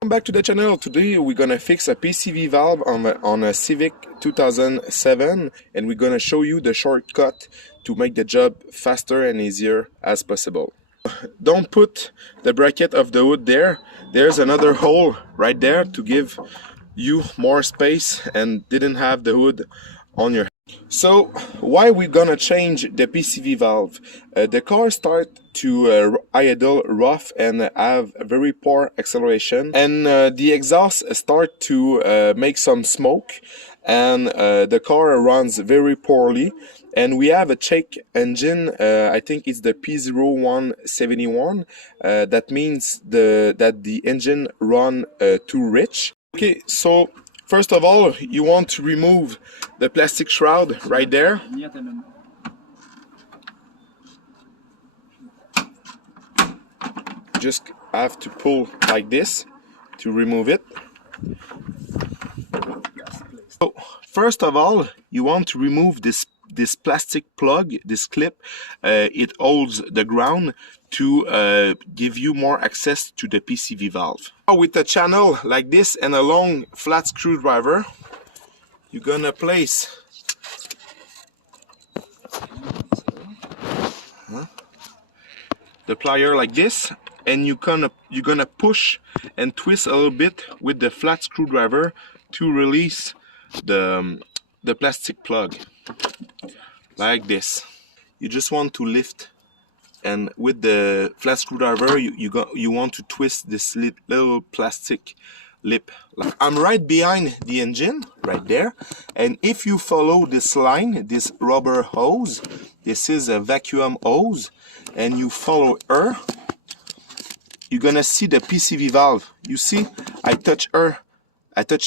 Welcome back to the channel. Today we're gonna fix a PCV valve on a Civic 2007, and we're gonna show you the shortcut to make the job faster and easier as possible. Don't put the bracket of the hood there. There's another hole right there to give you more space and didn't have the hood on your head. So why we gonna change the PCV valve? The car start to idle rough and have a very poor acceleration, and the exhaust start to make some smoke, and the car runs very poorly. And we have a check engine, I think it's the P0171, that means that the engine run too rich. Okay, so first of all, you want to remove the plastic shroud right there. Just have to pull like this to remove it. So first of all, you want to remove this plastic plug, this clip. It holds the ground to give you more access to the PCV valve. Now with a channel like this and a long flat screwdriver, you're gonna place the plier like this, and you're gonna push and twist a little bit with the flat screwdriver to release the plastic plug like this. You just want to lift, and with the flat screwdriver you want to twist this little plastic lip. I'm right behind the engine right there, and if you follow this line, this rubber hose, this is a vacuum hose, and you follow her, you're gonna see the PCV valve. You see, I touch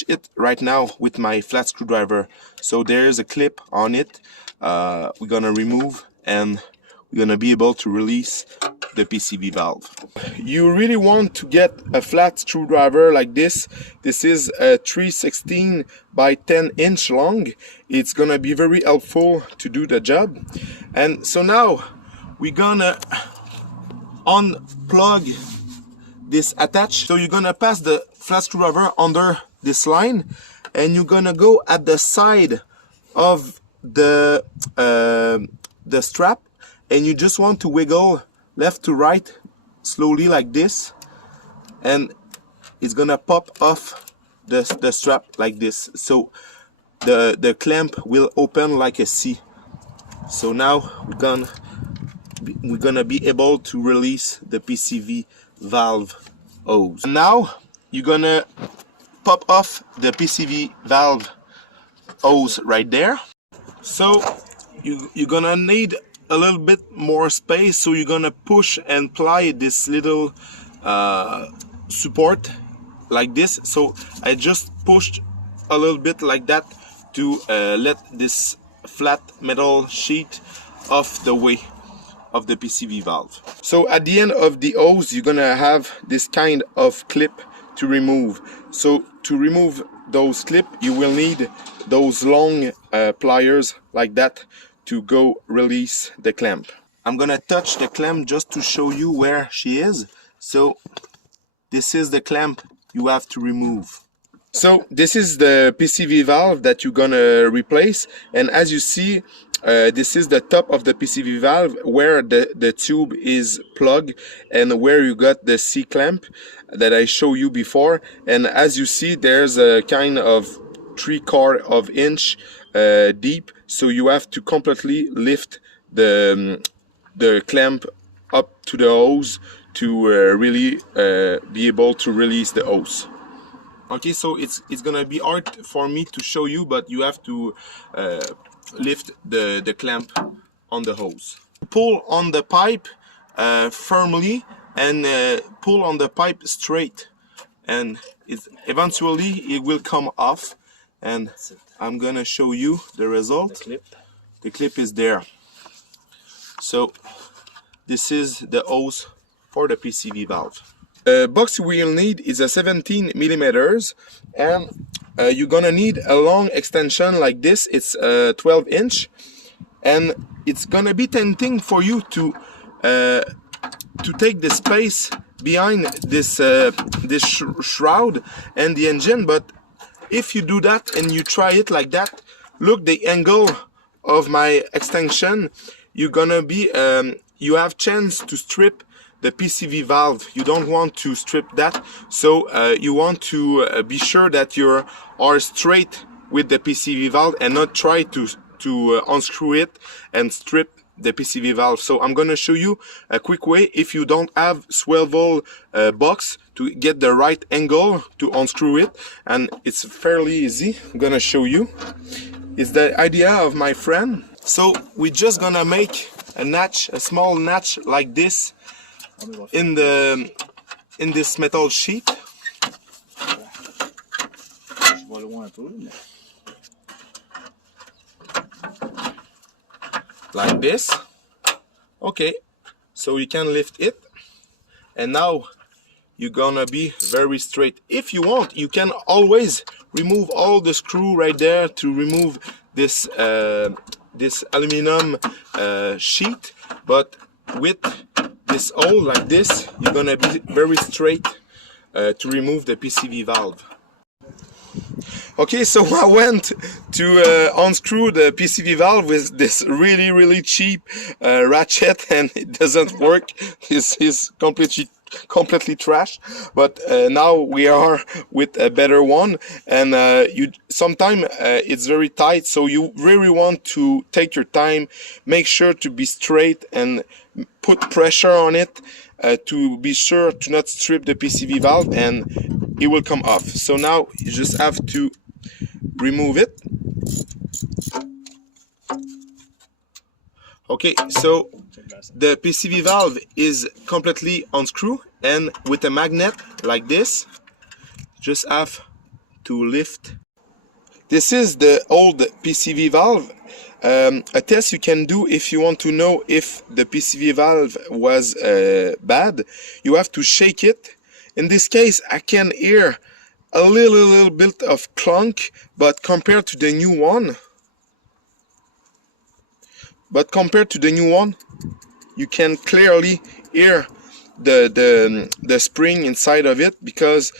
it right now with my flat screwdriver. So there's a clip on it. We're gonna remove, and we're gonna be able to release the PCV valve. You really want to get a flat screwdriver like this. This is a 3/16 by 10" long. It's gonna be very helpful to do the job. And so now we're gonna unplug this attach. So you're gonna pass the flat screwdriver under this line, and you're gonna go at the side of the strap, and you just want to wiggle left to right slowly like this, and it's gonna pop off the strap like this. So the clamp will open like a C. So now we're gonna be able to release the PCV valve hose. Now you're gonna pop off the PCV valve hose right there. So you're gonna need a little bit more space, so you're gonna push and ply this little support like this. So I just pushed a little bit like that to let this flat metal sheet off the way of the PCV valve. So at the end of the hose, you're gonna have this kind of clip to remove. So to remove those clips, you will need those long pliers like that to go release the clamp. I'm gonna touch the clamp just to show you where she is. So this is the clamp you have to remove. So this is the PCV valve that you're gonna replace, and as you see, this is the top of the PCV valve where the tube is plugged and where you got the C-clamp that I showed you before. And as you see, there's a kind of 3/4 of inch deep, so you have to completely lift the clamp up to the hose to really be able to release the hose. Okay, so it's gonna be hard for me to show you, but you have to lift the clamp on the hose. Pull on the pipe firmly, and pull on the pipe straight, and eventually it will come off, and I'm gonna show you the result. The clip is there. So this is the hose for the PCV valve. The box we will need is a 17 millimeters, and you're gonna need a long extension like this. It's 12 inch, and it's gonna be tempting for you to take the space behind this shroud and the engine. But if you do that and you try it like that, look the angle of my extension. You're gonna be you have chance to strip the PCV valve. You don't want to strip that, so you want to be sure that you are straight with the PCV valve and not try to unscrew it and strip the PCV valve. So I'm gonna show you a quick way if you don't have swivel box to get the right angle to unscrew it, and it's fairly easy. I'm gonna show you. It's the idea of my friend. So we're just gonna make a notch, a small notch like this in this metal sheet. Like this. Okay, so you can lift it, and now you're gonna be very straight. If you want, you can always remove all the screw right there to remove this this aluminum sheet, but with this hole like this, you're gonna be very straight to remove the PCV valve. Okay, so I went to unscrew the PCV valve with this really cheap ratchet, and it doesn't work. It's completely trash. But now we are with a better one, and sometimes it's very tight, so you really want to take your time, make sure to be straight and put pressure on it to be sure to not strip the PCV valve, and it will come off. So now you just have to remove it. Okay, so the PCV valve is completely unscrewed, and with a magnet like this, just have to lift. This is the old PCV valve. A test you can do if you want to know if the PCV valve was bad, you have to shake it. In this case, I can hear a little bit of clunk, but compared to the new one, you can clearly hear the spring inside of it, because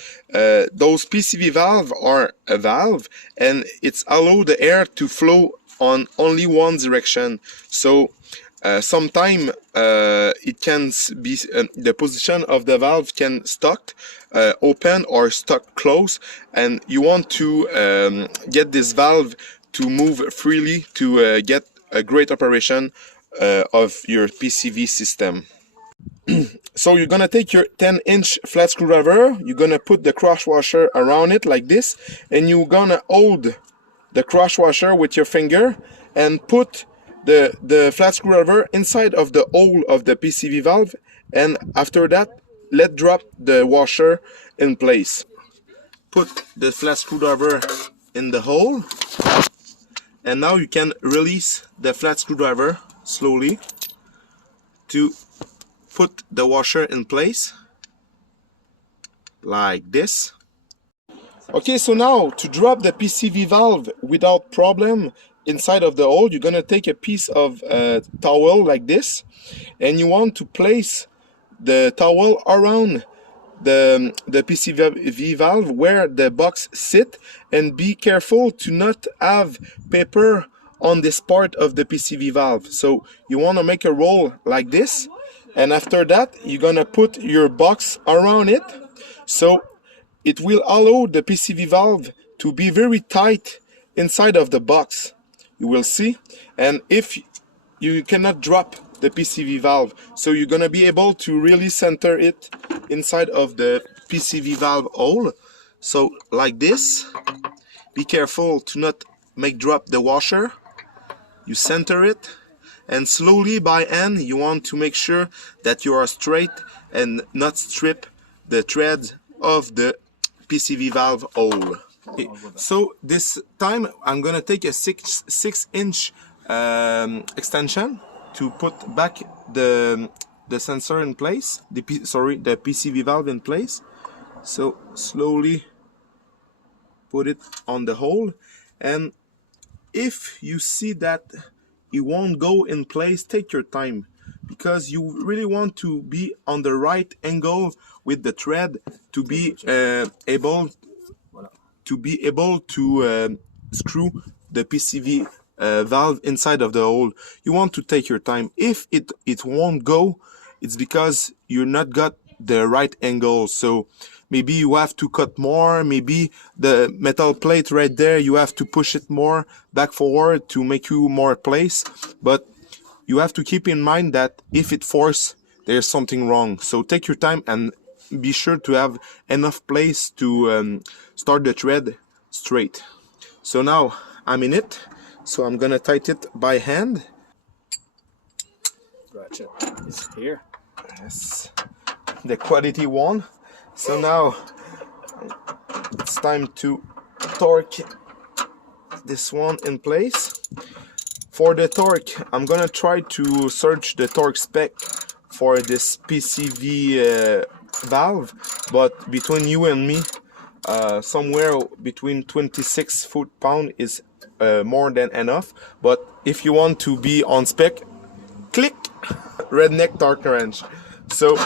those PCV valve are a valve, and it's allow the air to flow on only one direction. So sometime it can be the position of the valve can stuck open or stuck close, and you want to get this valve to move freely to get a great operation of your PCV system. So you're gonna take your 10-inch flat screwdriver, you're gonna put the crush washer around it like this, and you're gonna hold the crush washer with your finger and put the flat screwdriver inside of the hole of the PCV valve, and after that let drop the washer in place. Put the flat screwdriver in the hole, and now you can release the flat screwdriver slowly to put the washer in place like this. Okay, so now to drop the PCV valve without problem inside of the hole, you're gonna take a piece of towel like this, and you want to place the towel around the PCV valve where the box sit, and be careful to not have paper on this part of the PCV valve. So you want to make a roll like this, and after that you're gonna put your box around it, so it will allow the PCV valve to be very tight inside of the box. You will see, and if you cannot drop the PCV valve, so you're gonna be able to really center it inside of the PCV valve hole. So like this, be careful to not make drop the washer. You center it, and slowly by hand you want to make sure that you are straight and not strip the threads of the PCV valve hole. Okay. So this time I'm gonna take a 6-inch extension to put back the sensor in place, the PCV valve in place. So slowly put it on the hole, and if you see that it won't go in place, take your time, because you really want to be on the right angle with the thread to be able to screw the PCV valve inside of the hole. You want to take your time. If it won't go, it's because you're not got the right angle. So maybe you have to cut more, maybe the metal plate right there, you have to push it more back forward to make you more place. But you have to keep in mind that if it forces, there's something wrong. So take your time and be sure to have enough place to start the thread straight. So now I'm in it, so I'm gonna tighten it by hand. Ratchet is here. Yes, the quality one. So now it's time to torque this one in place. For the torque, I'm gonna try to search the torque spec for this PCV valve, but between you and me, somewhere between 26 foot-pound is more than enough. But if you want to be on spec, click redneck torque wrench. So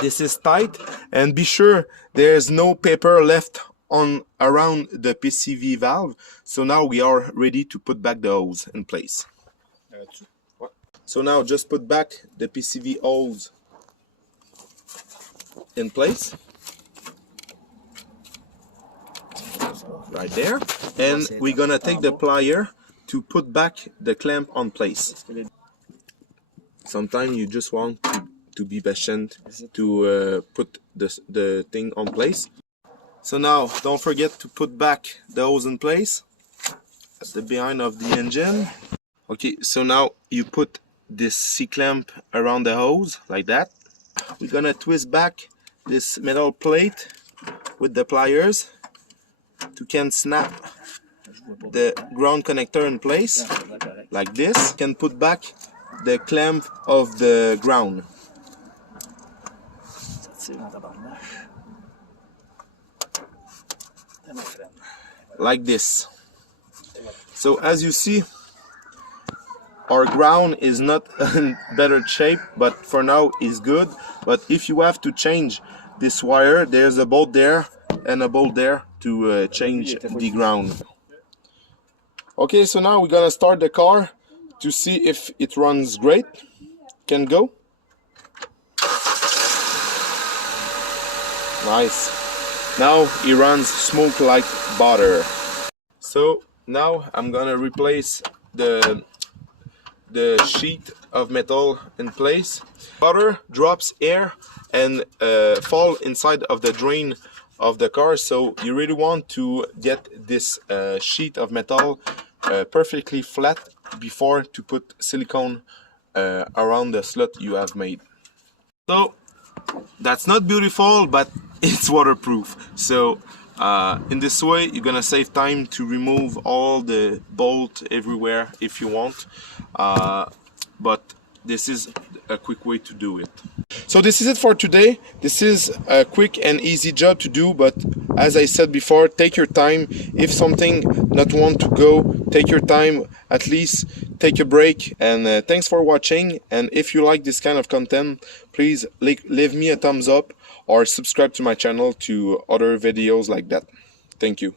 this is tight, and be sure there's no paper left on around the PCV valve. So now we are ready to put back the hose in place. So now just put back the PCV hose in place right there, and we're gonna take the plier to put back the clamp on place. Sometimes you just want to be patient to put the thing on place. So now don't forget to put back the hose in place at the behind of the engine. Okay, so now you put this C-clamp around the hose like that. We're gonna twist back this metal plate with the pliers to can snap the ground connector in place like this. Can put back the clamp of the ground like this. So as you see, our ground is not in better shape, but for now is good. But if you have to change this wire, there's a bolt there and a bolt there to change the ground. Okay, so now we're gonna start the car to see if it runs great. Can go. Nice. Now it runs smooth like butter. So now I'm gonna replace the sheet of metal in place. Butter drops air and fall inside of the drain of the car, so you really want to get this sheet of metal perfectly flat before to put silicone around the slot you have made. So that's not beautiful, but it's waterproof. So in this way you're gonna save time to remove all the bolt everywhere if you want, but this is a quick way to do it. So this is it for today. This is a quick and easy job to do, but as I said before, take your time. If something not want to go, take your time, at least take a break. And thanks for watching, and if you like this kind of content, please leave me a thumbs up or subscribe to my channel to other videos like that. Thank you.